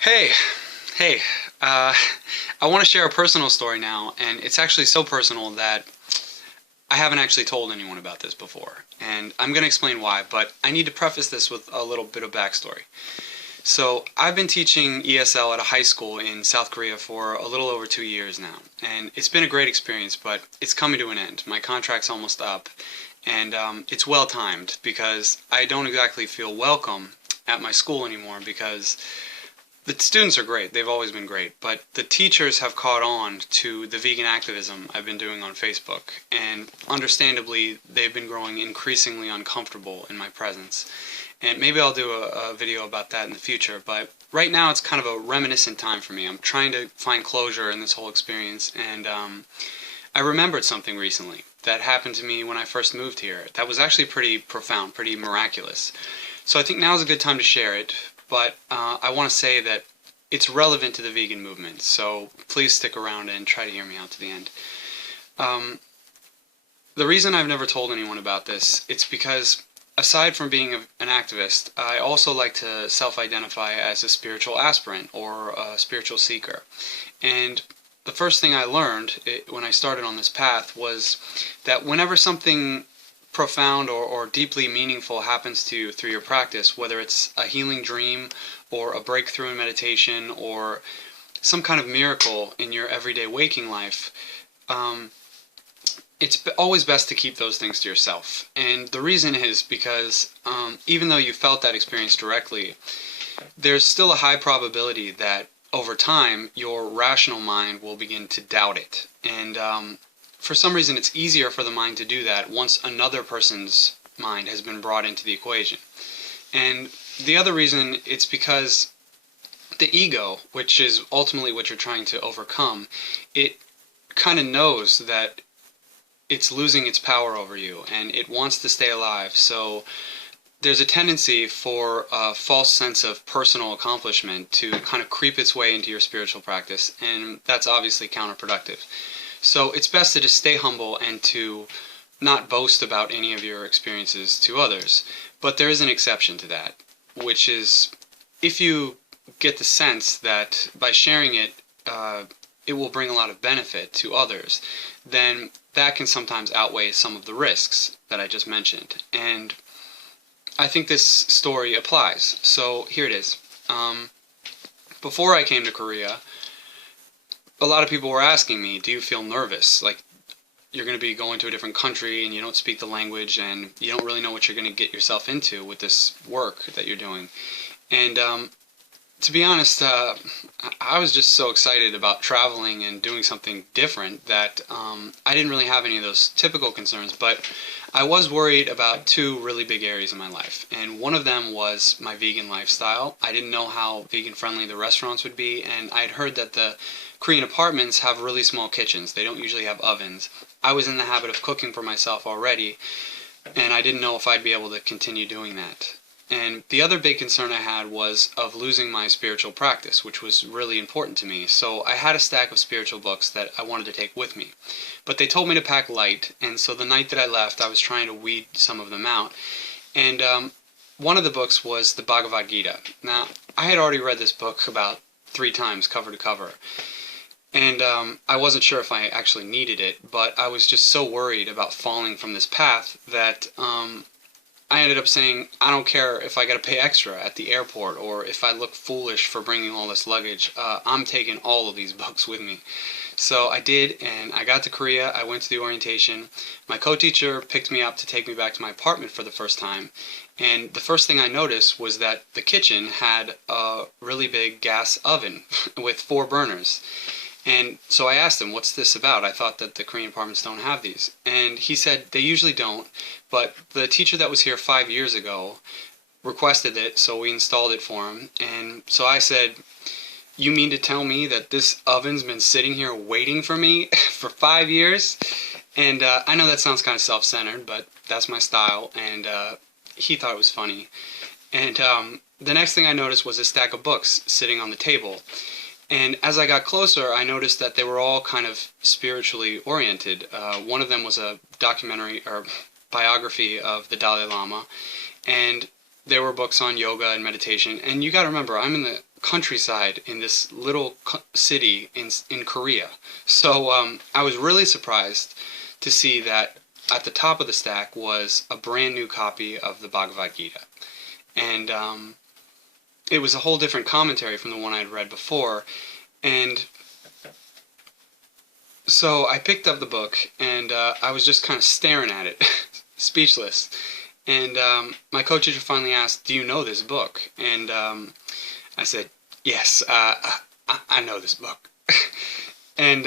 Hey, hey, I want to share a personal story now, and it's actually so personal that I haven't actually told anyone about this before. And I'm going to explain why, but I need to preface this with a little bit of backstory. So, I've been teaching ESL at a high school in South Korea for a little over 2 years now, and it's been a great experience, but it's coming to an end. My contract's almost up, and it's well timed because I don't exactly feel welcome at my school anymore because the students are great. They've always been great. But the teachers have caught on to the vegan activism I've been doing on Facebook. And understandably, they've been growing increasingly uncomfortable in my presence. And maybe I'll do a video about that in the future. But right now, it's kind of a reminiscent time for me. I'm trying to find closure in this whole experience. And I remembered something recently that happened to me when I first moved here. That was actually pretty profound, pretty miraculous. So I think now is a good time to share it, but I want to say that it's relevant to the vegan movement, so please stick around and try to hear me out to the end. Um, the reason I've never told anyone about this, it's because aside from being an activist, I also like to self-identify as a spiritual aspirant or a spiritual seeker. And the first thing I learned when I started on this path was that whenever something profound or deeply meaningful happens to you through your practice, whether it's a healing dream or a breakthrough in meditation or some kind of miracle in your everyday waking life, it's always best to keep those things to yourself. And the reason is because even though you felt that experience directly, there's still a high probability that over time your rational mind will begin to doubt it. And for some reason, it's easier for the mind to do that once another person's mind has been brought into the equation. And the other reason, it's because the ego, which is ultimately what you're trying to overcome, it kind of knows that it's losing its power over you and it wants to stay alive. So there's a tendency for a false sense of personal accomplishment to kind of creep its way into your spiritual practice, and that's obviously counterproductive. So it's best to just stay humble and to not boast about any of your experiences to others. But there is an exception to that, which is if you get the sense that by sharing it, it will bring a lot of benefit to others, then that can sometimes outweigh some of the risks that I just mentioned. And I think this story applies. So here it is. Before I came to Korea, a lot of people were asking me, do you feel nervous? Like, you're going to be going to a different country and you don't speak the language and you don't really know what you're going to get yourself into with this work that you're doing. And to be honest, I was just so excited about traveling and doing something different that I didn't really have any of those typical concerns, but I was worried about two really big areas in my life. And one of them was my vegan lifestyle. I didn't know how vegan friendly the restaurants would be, and I had heard that the Korean apartments have really small kitchens. They don't usually have ovens. I was in the habit of cooking for myself already, and I didn't know if I'd be able to continue doing that. And the other big concern I had was of losing my spiritual practice, which was really important to me. So I had a stack of spiritual books that I wanted to take with me. But they told me to pack light, and so the night that I left, I was trying to weed some of them out. And one of the books was the Bhagavad Gita. Now, I had already read this book about 3 times, cover to cover. And I wasn't sure if I actually needed it, but I was just so worried about falling from this path that I ended up saying, I don't care if I got to pay extra at the airport or if I look foolish for bringing all this luggage. I'm taking all of these books with me. So I did, and I got to Korea. I went to the orientation. My co-teacher picked me up to take me back to my apartment for the first time. And the first thing I noticed was that the kitchen had a really big gas oven with 4 burners. And so I asked him, what's this about? I thought that the Korean apartments don't have these. And he said they usually don't, but the teacher that was here 5 years ago requested it, so we installed it for him. And so I said, you mean to tell me that this oven's been sitting here waiting for me for 5 years? And I know that sounds kind of self-centered, but that's my style, and he thought it was funny. And the next thing I noticed was a stack of books sitting on the table. And as I got closer, I noticed that they were all kind of spiritually oriented. One of them was a documentary or biography of the Dalai Lama, and there were books on yoga and meditation. And you got to remember, I'm in the countryside in this little city in Korea. So I was really surprised to see that at the top of the stack was a brand new copy of the Bhagavad Gita. And it was a whole different commentary from the one I had read before. And so I picked up the book, and I was just kind of staring at it, speechless. And my co-teacher finally asked, "Do you know this book?" And I said, "Yes, I know this book." And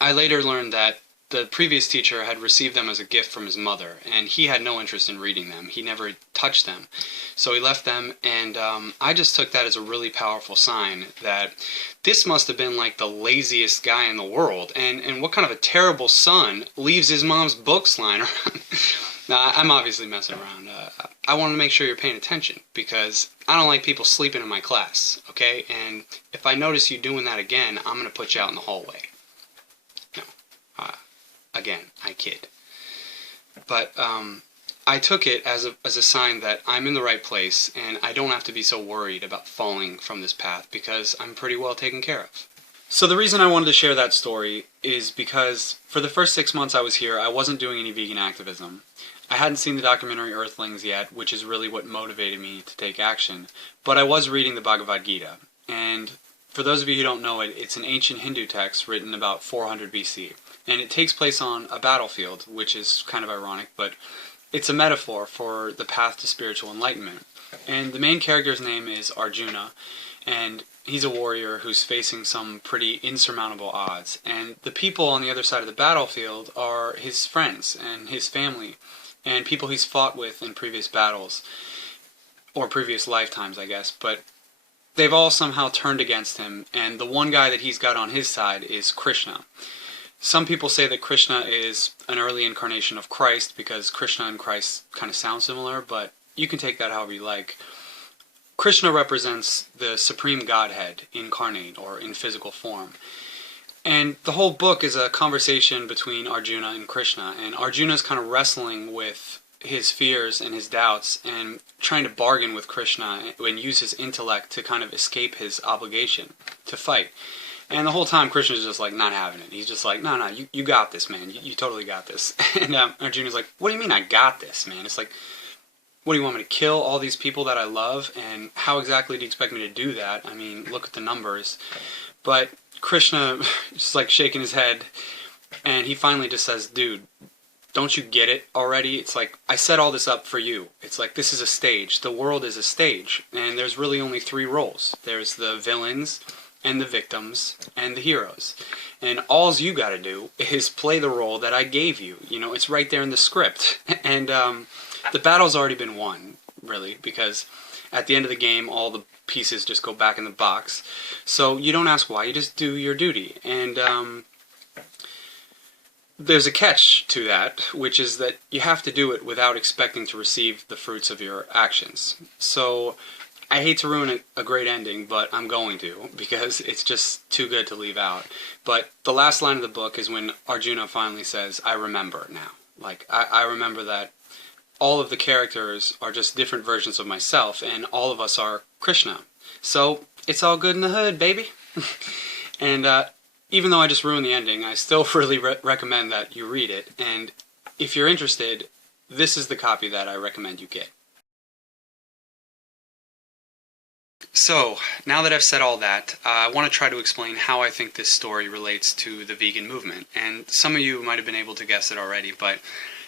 I later learned that the previous teacher had received them as a gift from his mother, and he had no interest in reading them. He never touched them. So he left them, and I just took that as a really powerful sign that this must have been like the laziest guy in the world. And what kind of a terrible son leaves his mom's books lying around? Now, I'm obviously messing around. I want to make sure you're paying attention, because I don't like people sleeping in my class, okay? And if I notice you doing that again, I'm going to put you out in the hallway. No. Again, I kid. But I took it as a sign that I'm in the right place, and I don't have to be so worried about falling from this path, because I'm pretty well taken care of. So the reason I wanted to share that story is because for the first 6 months I was here, I wasn't doing any vegan activism. I hadn't seen the documentary Earthlings yet, which is really what motivated me to take action, but I was reading the Bhagavad Gita. And for those of you who don't know it, it's an ancient Hindu text written about 400 BC. And it takes place on a battlefield, which is kind of ironic, but it's a metaphor for the path to spiritual enlightenment. And the main character's name is Arjuna, and he's a warrior who's facing some pretty insurmountable odds. And the people on the other side of the battlefield are his friends and his family, and people he's fought with in previous battles, or previous lifetimes, I guess. But they've all somehow turned against him, and the one guy that he's got on his side is Krishna. Some people say that Krishna is an early incarnation of Christ, because Krishna and Christ kind of sound similar, but you can take that however you like. Krishna represents the Supreme Godhead incarnate, or in physical form. And the whole book is a conversation between Arjuna and Krishna, and Arjuna's kind of wrestling with his fears and his doubts, and trying to bargain with Krishna and use his intellect to kind of escape his obligation to fight. And the whole time, Krishna's just like not having it. He's just like, no, you got this, man. You totally got this. And Arjuna's like, what do you mean I got this, man? It's like, what do you want me to kill all these people that I love? And how exactly do you expect me to do that? I mean, look at the numbers. But Krishna just like shaking his head, and he finally just says, dude, don't you get it already? It's like, I set all this up for you. It's like, this is a stage. The world is a stage. And there's really only 3 roles. There's the villains, and the victims, and the heroes. And all you gotta do is play the role that I gave you. You know, it's right there in the script. And the battle's already been won, really, because at the end of the game, all the pieces just go back in the box. So you don't ask why, you just do your duty. And there's a catch to that, which is that you have to do it without expecting to receive the fruits of your actions. So I hate to ruin a great ending, but I'm going to, because it's just too good to leave out. But the last line of the book is when Arjuna finally says, I remember now. Like, I remember that all of the characters are just different versions of myself, and all of us are Krishna. So, it's all good in the hood, baby. And even though I just ruined the ending, I still really recommend that you read it. And if you're interested, this is the copy that I recommend you get. So, now that I've said all that, I want to try to explain how I think this story relates to the vegan movement. And some of you might have been able to guess it already, but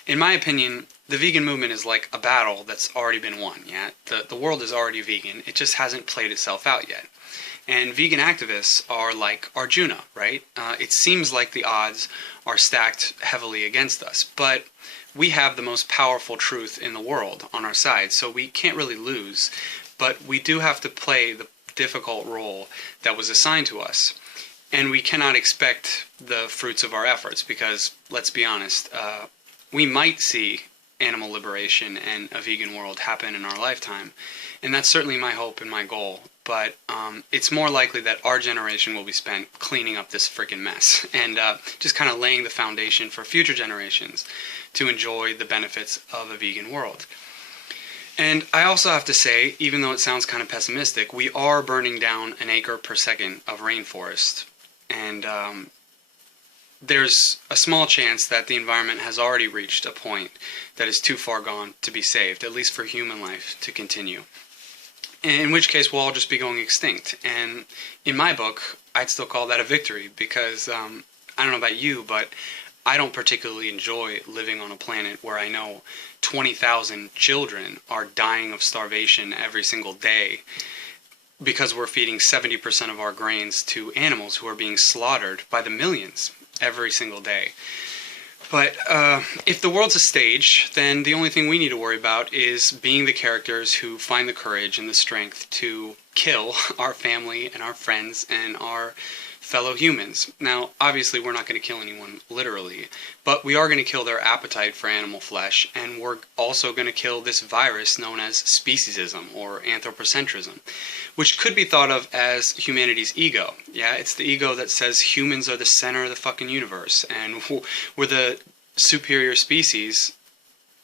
in my opinion, the vegan movement is like a battle that's already been won, yeah? The world is already vegan, it just hasn't played itself out yet. And vegan activists are like Arjuna, right? It seems like the odds are stacked heavily against us, but we have the most powerful truth in the world on our side, so we can't really lose. But we do have to play the difficult role that was assigned to us. And we cannot expect the fruits of our efforts because, let's be honest, we might see animal liberation and a vegan world happen in our lifetime. And that's certainly my hope and my goal. But it's more likely that our generation will be spent cleaning up this freaking mess and just kind of laying the foundation for future generations to enjoy the benefits of a vegan world. And I also have to say, even though it sounds kind of pessimistic, we are burning down an acre per second of rainforest. And there's a small chance that the environment has already reached a point that is too far gone to be saved, at least for human life to continue. In which case, we'll all just be going extinct. And in my book, I'd still call that a victory because, I don't know about you, but I don't particularly enjoy living on a planet where I know 20,000 children are dying of starvation every single day because we're feeding 70% of our grains to animals who are being slaughtered by the millions every single day. But if the world's a stage, then the only thing we need to worry about is being the characters who find the courage and the strength to kill our family and our friends and our fellow humans. Now, obviously, we're not going to kill anyone literally, but we are going to kill their appetite for animal flesh, and we're also going to kill this virus known as speciesism or anthropocentrism, which could be thought of as humanity's ego. Yeah, it's the ego that says humans are the center of the fucking universe, and we're the superior species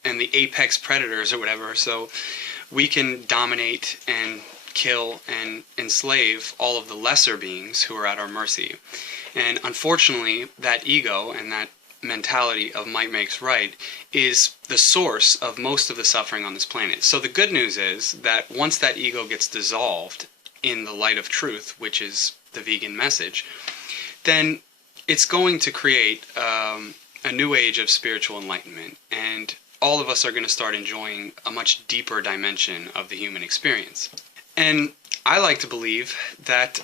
and the apex predators or whatever, so we can dominate and kill and enslave all of the lesser beings who are at our mercy. And unfortunately, that ego and that mentality of might makes right is the source of most of the suffering on this planet. So the good news is that once that ego gets dissolved in the light of truth, which is the vegan message, then it's going to create a new age of spiritual enlightenment, and all of us are going to start enjoying a much deeper dimension of the human experience. And I like to believe that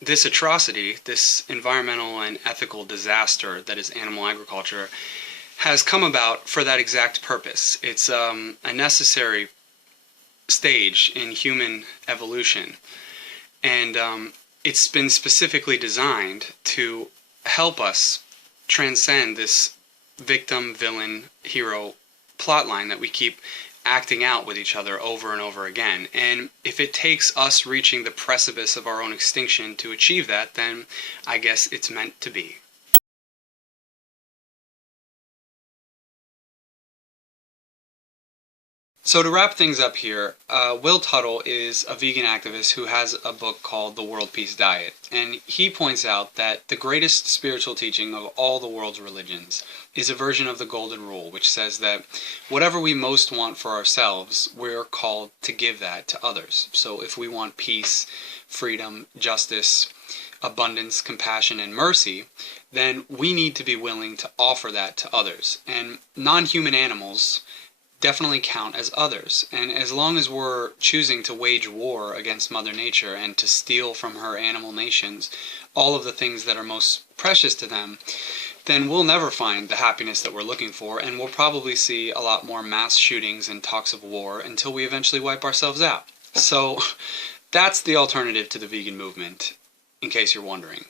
this atrocity, this environmental and ethical disaster that is animal agriculture, has come about for that exact purpose. It's a necessary stage in human evolution, and it's been specifically designed to help us transcend this victim, villain, hero plotline that we keep acting out with each other over and over again. And if it takes us reaching the precipice of our own extinction to achieve that, then I guess it's meant to be. So to wrap things up here, Will Tuttle is a vegan activist who has a book called The World Peace Diet, and he points out that the greatest spiritual teaching of all the world's religions is a version of the Golden Rule, which says that whatever we most want for ourselves, we're called to give that to others. So if we want peace, freedom, justice, abundance, compassion, and mercy, then we need to be willing to offer that to others. And non-human animals definitely count as others, and as long as we're choosing to wage war against Mother Nature and to steal from her animal nations all of the things that are most precious to them, then we'll never find the happiness that we're looking for, and we'll probably see a lot more mass shootings and talks of war until we eventually wipe ourselves out. So that's the alternative to the vegan movement, in case you're wondering.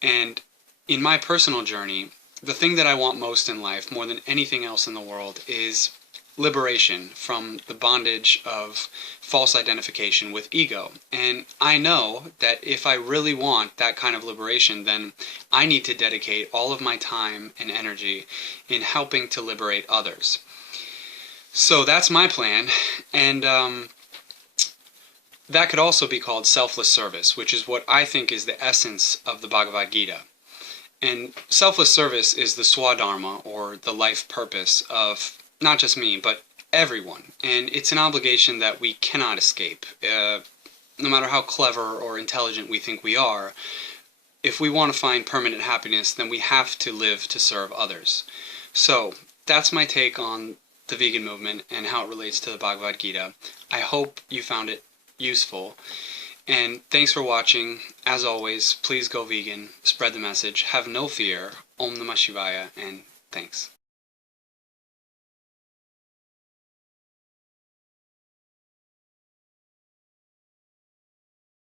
And in my personal journey, the thing that I want most in life, more than anything else in the world, is liberation from the bondage of false identification with ego. And I know that if I really want that kind of liberation, then I need to dedicate all of my time and energy in helping to liberate others. So that's my plan, and that could also be called selfless service, which is what I think is the essence of the Bhagavad Gita. And selfless service is the swadharma, or the life purpose of not just me, but everyone. And it's an obligation that we cannot escape. No matter how clever or intelligent we think we are, if we want to find permanent happiness, then we have to live to serve others. So that's my take on the vegan movement and how it relates to the Bhagavad Gita. I hope you found it useful. And thanks for watching. As always, please go vegan, spread the message, have no fear, Om Namah Shivaya, and thanks.